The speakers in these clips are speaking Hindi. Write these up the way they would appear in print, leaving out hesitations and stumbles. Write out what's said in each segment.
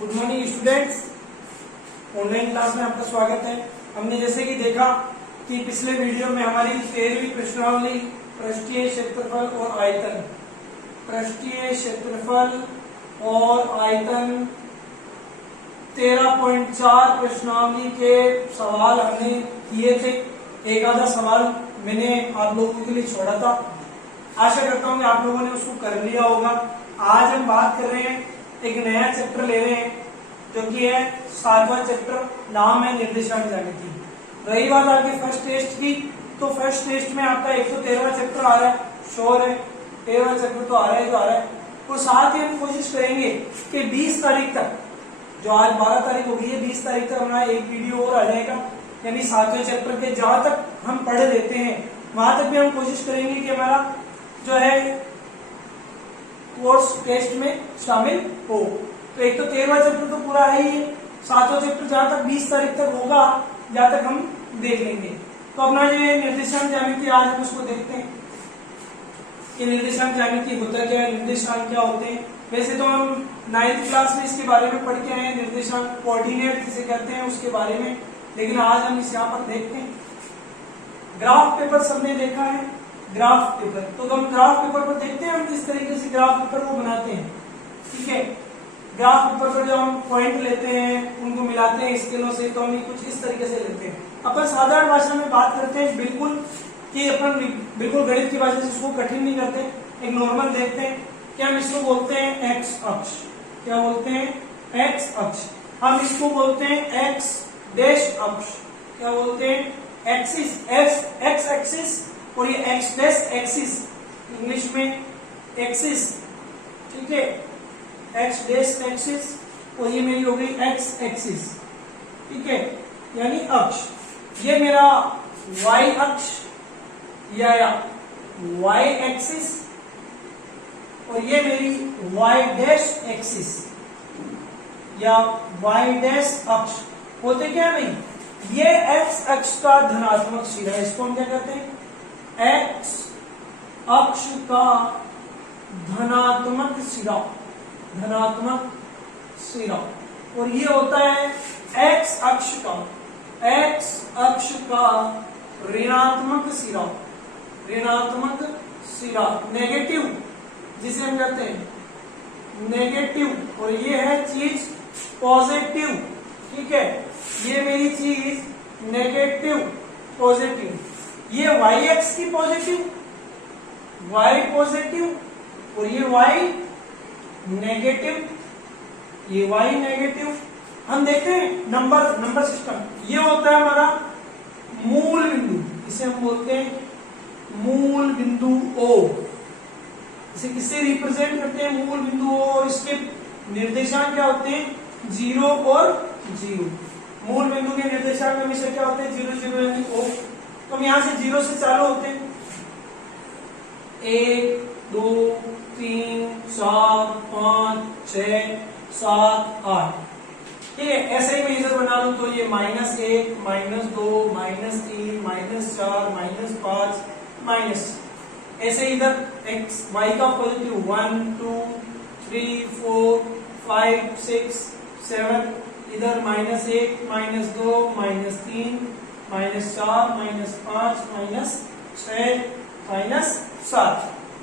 Good morning students, online class में आपका स्वागत है। हमने जैसे कि देखा कि पिछले वीडियो में हमारी 13वीं प्रश्नावली पृष्ठीय क्षेत्रफल और आयतन, पृष्ठीय क्षेत्रफल और आयतन 13.4 प्रश्नावली के सवाल हमने किए थे। एक आधा सवाल मैंने आप लोगों के लिए छोड़ा था। आशा करता हूँ कि आप लोगों ने उसको कर लिया होगा। आज हम बात कर रहे हैं, एक नया चैप्टर ले रहे हैं जो कि है 7वां चैप्टर, नाम है निर्देशांक ज्यामिति। रही बात आपके फर्स्ट टेस्ट की, तो फर्स्ट टेस्ट में आपका 113वां चैप्टर आ रहा है, श्योर है 13वां चैप्टर तो आ रहा है जो आ रहा है। और साथ ही हम कोशिश करेंगे कि 20 तारीख तक, जो आज 12 तारीख हो गई है, 20 तारीख तक हमारा एक वीडियो और आ जाएगा, यानी 7वें चैप्टर के जहां तक हम पढ़ लेते हैं वहां तक भी हम कोशिश करेंगे कि हमारा जो है कोर्स टेस्ट में शामिल हो। तो एक तो 13वां चैप्टर तो पूरा है ही, 7वां चैप्टर जहां तक 20 तारीख तक होगा, जहां तक हम देख लेंगे। तो अपना जो निर्देशांक ज्यामिति आज हम उसको देखते हैं कि निर्देशांक ज्यामिति होता क्या है, निर्देशांक क्या होते हैं। वैसे तो हम 9th क्लास में इसके बारे में पढ़ के आए हैं, निर्देशांक कोऑर्डिनेट जिसे कहते हैं उसके बारे में, लेकिन आज हम इस यहाँ पर देखते हैं। ग्राफ पेपर सबने देखा है, ग्राफ पेपर, तो हम ग्राफ पेपर पर देखते हैं हम किस तरीके से ग्राफ पेपर को बनाते हैं। ठीक है, ग्राफ पेपर पर जो हम पॉइंट लेते हैं उनको मिलाते हैं स्केलों से, तो हम कुछ इस तरीके से लेते हैं। अपन साधारण भाषा में बात करते हैं बिल्कुल कि अपन बिल्कुल गणित की भाषा से इसको कठिन नहीं करते, एक नॉर्मल देखते हैं कि हम इसको बोलते हैं एक्स अक्ष। क्या बोलते हैं? एक्स अक्ष। हम इसको बोलते हैं एक्स डैश अक्ष। क्या बोलते हैं? एक्सिस, एक्स एक्सिस, और ये एक्स डैश एक्सिस, इंग्लिश में एक्सिस। ठीक है, एक्स डैश एक्सिस, और ये मेरी हो गई एक्स एक्सिस। ठीक है, यानी अक्ष। ये मेरा वाई अक्ष या वाई एक्सिस, और ये मेरी वाई डैश एक्सिस या वाई डैश अक्ष। होते क्या नहीं, ये एक्स अक्ष का धनात्मक सिरा है, इसको हम क्या कहते हैं? एक्स अक्ष का धनात्मक सिरा, धनात्मक सिरा। और ये होता है एक्स अक्ष का ऋणात्मक सिरा, ऋणात्मक सिरा, नेगेटिव जिसे हम कहते हैं नेगेटिव। और ये है चीज पॉजिटिव। ठीक है, ये मेरी चीज नेगेटिव पॉजिटिव। ये वाई एक्स की पॉजिटिव, वाई पॉजिटिव, और ये वाई नेगेटिव, ये वाई नेगेटिव। हम देखते हैं नंबर सिस्टम। ये होता है हमारा मूल बिंदु, इसे हम बोलते हैं मूल बिंदु ओ। इसे किससे रिप्रेजेंट करते हैं? मूल बिंदु ओ। इसके निर्देशांक क्या होते हैं? 0 और 0। मूल बिंदु के निर्देशांक हमेशा क्या होते हैं? 0 0 यानी ओ। तो हम यहां से 0 से चालू होते हैं, 1 2 3 4 5 6 7 8। ठीक है, ऐसे ही मैं इधर बना लूं तो ये -1 -2 -3 -4 -5 माइनस, ऐसे इधर x y का पॉजिटिव 1 2 3 4 5 6 7, इधर -1 -2 -3 -4 -5 -6 -7।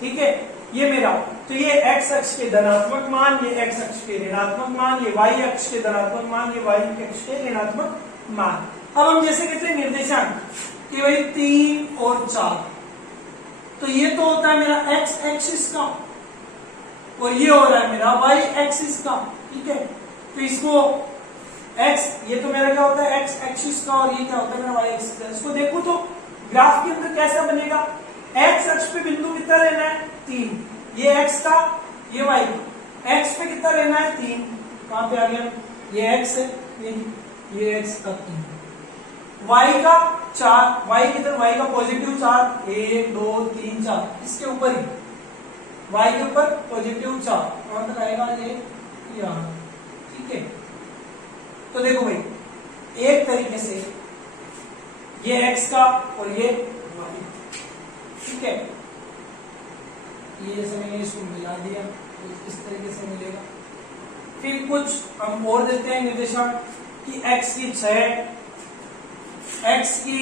ठीक है, ये मेरा, तो ये x अक्ष के धनात्मक मान, ये x अक्ष के ऋणात्मक मान, ये y अक्ष के धनात्मक मान, ये y अक्ष के ऋणात्मक मान। अब हम जैसे कहते हैं निर्देशांक कि भाई 3 और 4, तो ये तो होता है मेरा x एक्सिस का, और ये हो रहा है मेरा y एक्सिस का। ठीक है, तो इसको x, ये तो मेरा क्या होता है x एक्सिस का, और ये क्या होता है मेरा y एक्सिस का। इसको देखो तो ग्राफ के अंदर कैसा बनेगा? x अक्ष पे बिंदु कितना लेना है? 3। ये x का, ये y का। x पे कितना लेना है? 3। कहां पे आ गया? ये x है, ये x का 3। y का 4, y किधर? y का पॉजिटिव 4, 1 2 3 4, इसके ऊपर ही y के ऊपर पॉजिटिव 4, कहां तक आएगा? ये यहाँ। ठीक है, तो देखो भाई, एक तरीके से ये x का और ये y। ठीक है, ये जैसे मैंने इसको मिला दिया तो इस तरीके से मिलेगा। फिर कुछ हम और देते हैं निर्देशांक कि x की 6, x की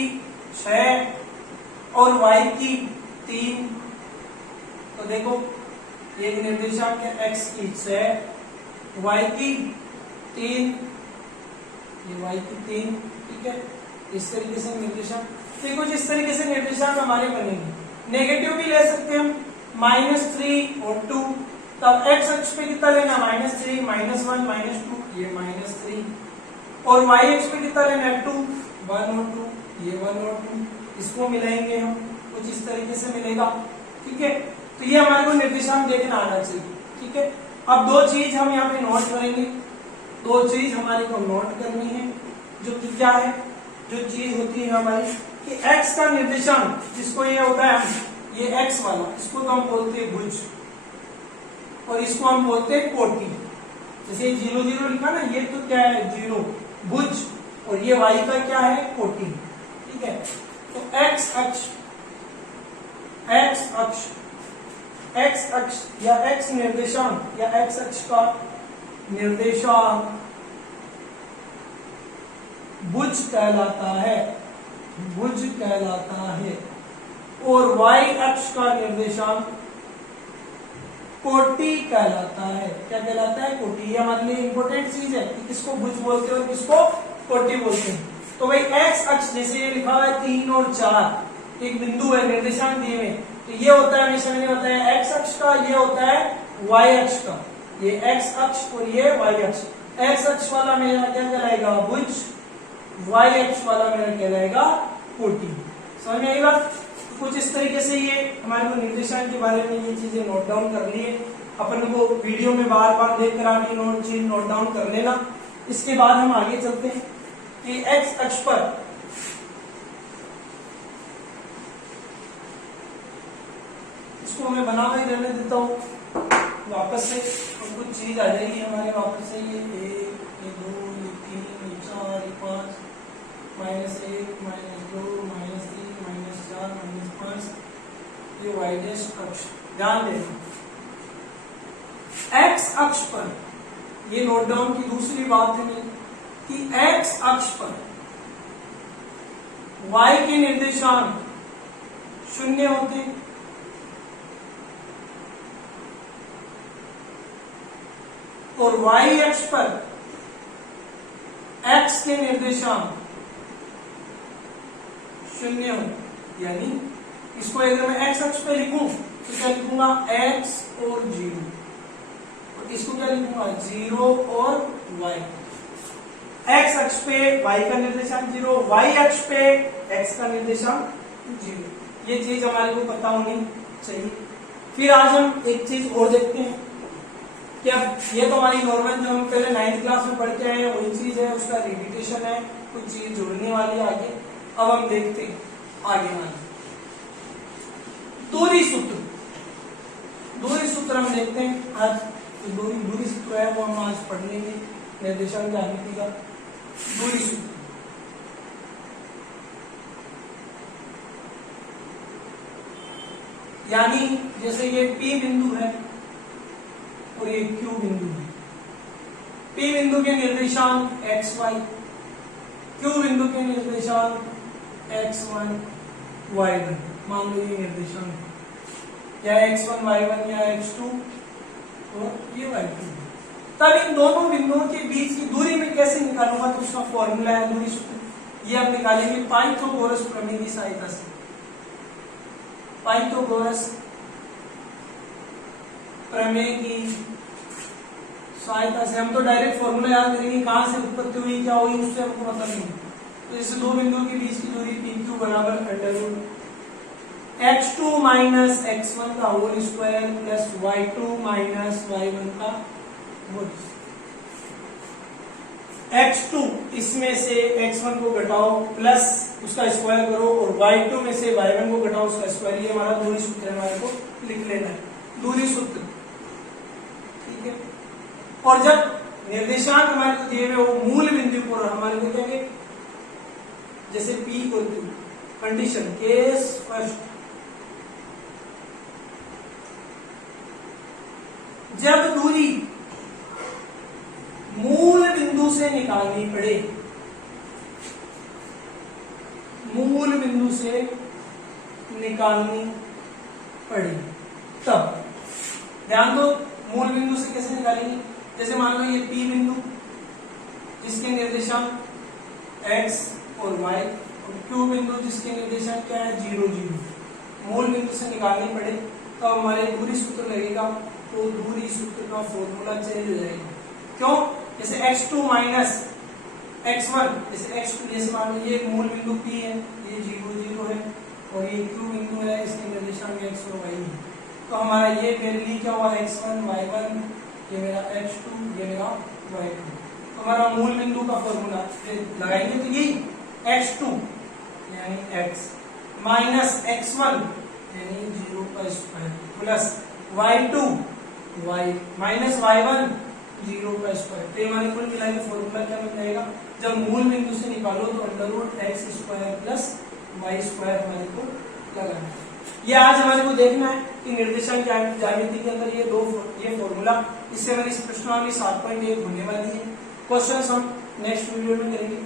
6 और y की 3। तो देखो ये निर्देशांक है x की 6, y की 3, ये y की 3, ठीक है। इस तरीके से निर्देशांक, तो कुछ इस तरीके से निर्देशांक हमारे बनेंगे। नेगेटिव भी ले सकते हैं हम, -3 और 2। तब x अक्ष पे कितना लेना, -3, -1, -2, ये -3, और y अक्ष पे कितना लेना है, 2, 1 और 2, ये 1 और 2। इसको मिलाएंगे हम, कुछ इस तरीके से मिलेगा, ठीक है। तो ये हमारे को निर्देशांक देखना आना चाहिए, ठीक है। अब दो चीज हम यहाँ पे नोट करेंगे, दो चीज हमारे को नोट करनी है, जो कि क्या है, जो चीज होती है हमारी कि x का निर्देशांक जिसको ये होता है, ये x वाला, इसको तो हम बोलते हैं भुज, और इसको हम बोलते हैं कोटि। जैसे 0 0 लिखा ना, ये तो क्या है, 0 भुज, और ये y का क्या है, कोटि, ठीक है। तो x अक्ष या x निर्देशांक या x अक्ष का निर्देशांक भुज कहलाता है, भुज कहलाता है, और y अक्ष का निर्देशांक कोटि कहलाता है। क्या कहलाता है, कोटि। ये हमारे लिए इंपॉर्टेंट चीज है कि किसको भुज बोलते हैं और किसको कोटि बोलते हैं। तो भाई x अक्ष, जैसे ये लिखा हुआ है 3 और 4, एक बिंदु है, निर्देशांक दिए हुए, तो ये होता है, हमेशा मैंने बताया x अक्ष का, ये होता है y अक्ष का, ये x अक्ष और ये y अक्ष। x अक्ष वाला मेरा क्या कहलाएगा, भुज, y अक्ष वाला मेरा कहलाएगा कोटि। समझ में आई बात। कुछ इस तरीके से ये हमारे को निर्देशांक के बारे में ये चीजें नोट डाउन कर लिए, अपन को वीडियो में बार बार देख कर आगे नोट डाउन कर लेना। इसके बाद हम आगे चलते हैं कि x अक्ष पर इसको मैं बना हुआ ही रहने देता हूँ, वापस से और कुछ चीज आ जाएगी हमारे वापस से, ये 1, ये 2, ये 3, ये 4, ये 5, -1, -2, -3, -4, -5, ये y अक्ष। ध्यान देना x अक्ष पर, ये नोट डाउन की दूसरी बात है मेरी कि x अक्ष पर y के निर्देशांक 0 होते हैं, और y अक्ष पर x के निर्देशांक 0 हो। यानी इसको अगर मैं x अक्ष पे लिखूं तो क्या लिखूंगा, x और 0, और इसको क्या लिखूंगा, 0 और y। x अक्ष पे y का निर्देशांक 0, y अक्ष पे x का निर्देशांक 0। ये चीज हमारे को पता होनी चाहिए। फिर आज हम एक चीज और देखते हैं कि अब ये तो हमारी नॉर्मल जो हम पहले 9th क्लास में पढ़ के आए हैं वही चीज है, उसका रिपीटेशन है, कुछ चीज जुड़ने वाली है आगे। अब हम देखते हैं आगे दूरी सूत्र, दूरी सूत्र हम देखते हैं आज। दूरी सूत्र है वो हम आज पढ़ लेंगे, निर्देशांक ज्यामिति का दूरी सूत्र। यानी जैसे ये P बिंदु है और ये Q बिंदु है। P बिंदु के निर्देशांक xy, Q बिंदु के निर्देशांक x1 y1, मान लो ये निर्देशांक या x1 y1 या x2 और ये y2। तब इन दोनों बिंदुओं के बीच की दूरी में कैसे निकालूंगा, तो उसका फॉर्मूला है दूरी सूत्र। ये हम निकालेंगे पाइथागोरस प्रमेय की सहायता से। पाइथागोरस प्रमेय की सहायता से हम तो डायरेक्ट फॉर्मूला याद करेंगे, कहां से उत्पत्ति हुई क्या हुई उससे हमको मतलब नहीं। तो इस दो बिंदुओं के बीच की दूरी PQ बराबर x2 माइनस x1 का whole square plus y2 minus y1 का होल। x2 इसमें से x1 को घटाओ प्लस उसका स्क्वायर करो, और y2 में से y1 को घटाओ उसका स्क्वायर। ये हमारा दूरी सूत्र है, हमारे को लिख लेना है दूरी सूत्र, ठीक है। और जब निर्देशांक हमारे को दिए हुए वो मूल बिंदु पर हमारे को क्या, जैसे P को कंडीशन केस फर्स्ट, जब दूरी से निकालनी पड़े, मूल बिंदु से निकालनी पड़े, तब ध्यान दो मूल बिंदु से कैसे निकालेंगे। जैसे मान लो ये P बिंदु जिसके निर्देशांक x और y और Q बिंदु जिसके निर्देशांक क्या है 0 0, मूल बिंदु से निकालनी पड़े तो हमारे दूरी सूत्र लगेगा, तो दूरी सूत्र का फॉर्मूला चेंज हो जाएगा। क्यों? जैसे x2 माइनस x1, जैसे x2 जैसे मान लो ये मूल बिंदु P है, ये 0 0 है और ये Q बिंदु है, इसके निर्देशांक x और y है, तो हमारा ये मेरे लिए क्या हुआ x1 y1, ये मेरा x2, ये मेरा y2। तो हमारा मूल बिंदु का फॉर्मूला लगाएंगे तो यही x2 यानी x माइनस x1 यानी 0 का square plus y2 y minus y1 0 का स्क्वायर। तो हमारे कुल मिला के फॉर्मूला क्या बन जाएगा, जब मूल बिंदु से निकालो तो under root x square plus y square हमारे को लगाना है। ये आज हमारे को देखना है कि निर्देशांक ज्यामिति के अंदर ये फॉर्मूला, इससे हमारी इस प्रश्नावली 7.1 होने वाली है। क्वेश्चन हम नेक्स्ट वीडियो में करेंगे।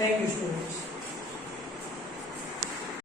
Thank you students.